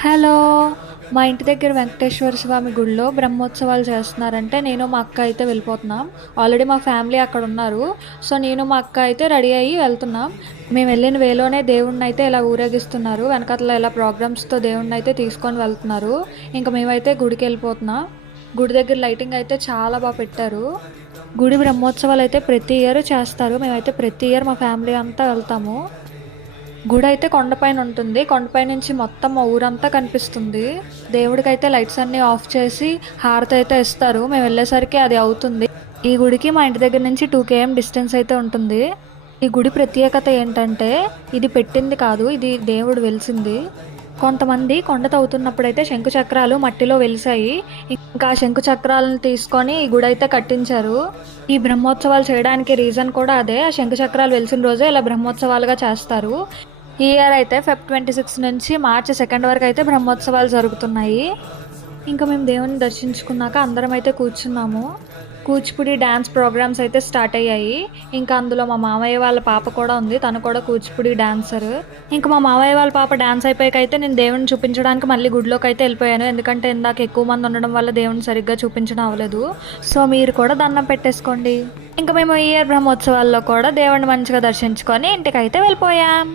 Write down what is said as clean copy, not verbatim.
Hello! మా ఇంటి దగ్గర వెంకటేశ్వర స్వామి గుడిలో బ్రహ్మోత్సవాలు చేస్తున్నారంటే నేను మా అక్క అయితే వెళ్ళిపోతున్నాం. ఆల్రెడీ మా ఫ్యామిలీ అక్కడున్నారు. సో, నేను మా అక్క అయితే రెడీ అయ్యి వెళ్తున్నాం. మేము వెళ్ళిన వేలోనే దేవుడినైతే ఇలా ఊరేగిస్తున్నారు. వెనకాతల ఇలా ప్రోగ్రామ్స్‌తో దేవుడినైతే తీసుకొని వెళ్తున్నారు. ఇంక మేమైతే గుడికెళ్ళిపోతున్నాం. గుడి దగ్గర లైటింగ్ అయితే చాలా పెట్టారు. గుడి బ్రహ్మోత్సవాలయితే ప్రతి ఇయర్ చేస్తారు. మేమైతే ప్రతి ఇయర్ మా ఫ్యామిలీ అంతా వెళ్తాము. గుడైతే కొండపైన ఉంటుంది. కొండపై నుంచి మొత్తం మా ఊరంతా కనిపిస్తుంది. దేవుడికైతే లైట్స్ అన్నీ ఆఫ్ చేసి హారతయితే ఇస్తారు. మేము వెళ్ళేసరికి అది అవుతుంది. ఈ గుడికి మా ఇంటి దగ్గర నుంచి 2 km డిస్టెన్స్ అయితే ఉంటుంది. ఈ గుడి ప్రత్యేకత ఏంటంటే ఇది పెట్టింది కాదు, ఇది దేవుడు వెలిసింది. కొంతమంది కొండ తవ్వుతున్నప్పుడైతే శంకు చక్రాలు మట్టిలో వెలిసాయి. ఇంకా ఆ శంకు చక్రాలను తీసుకొని ఈ గుడి అయితే కట్టించారు. ఈ బ్రహ్మోత్సవాలు చేయడానికి రీజన్ కూడా అదే. ఆ శంకు చక్రాలు వెలిసిన రోజే ఇలా బ్రహ్మోత్సవాలుగా చేస్తారు. ఈ ఇయర్ అయితే Feb 26 నుంచి March 2 వరకు అయితే బ్రహ్మోత్సవాలు జరుగుతున్నాయి. ఇంకా మేము దేవుని దర్శించుకున్నాక అందరం అయితే కూర్చున్నాము. కూచిపూడి డ్యాన్స్ ప్రోగ్రామ్స్ అయితే స్టార్ట్ అయ్యాయి. ఇంకా అందులో మా మామయ్య వాళ్ళ పాప కూడా ఉంది. తను కూడా కూచిపూడి డాన్సర్. ఇంకా మా మామయ్య వాళ్ళ పాప డాన్స్ అయిపోయాకైతే నేను దేవుని చూపించడానికి మళ్ళీ గుడిలోకి అయితే వెళ్ళిపోయాను. ఎందుకంటే ఇందాక ఎక్కువ మంది ఉండడం వల్ల దేవుని సరిగ్గా చూపించడం అవ్వలేదు. సో మీరు కూడా దండం పెట్టేసుకోండి. ఇంకా మేము ఈ ఇయర్ బ్రహ్మోత్సవాల్లో కూడా దేవుడిని మంచిగా దర్శించుకొని ఇంటికైతే వెళ్ళిపోయాం.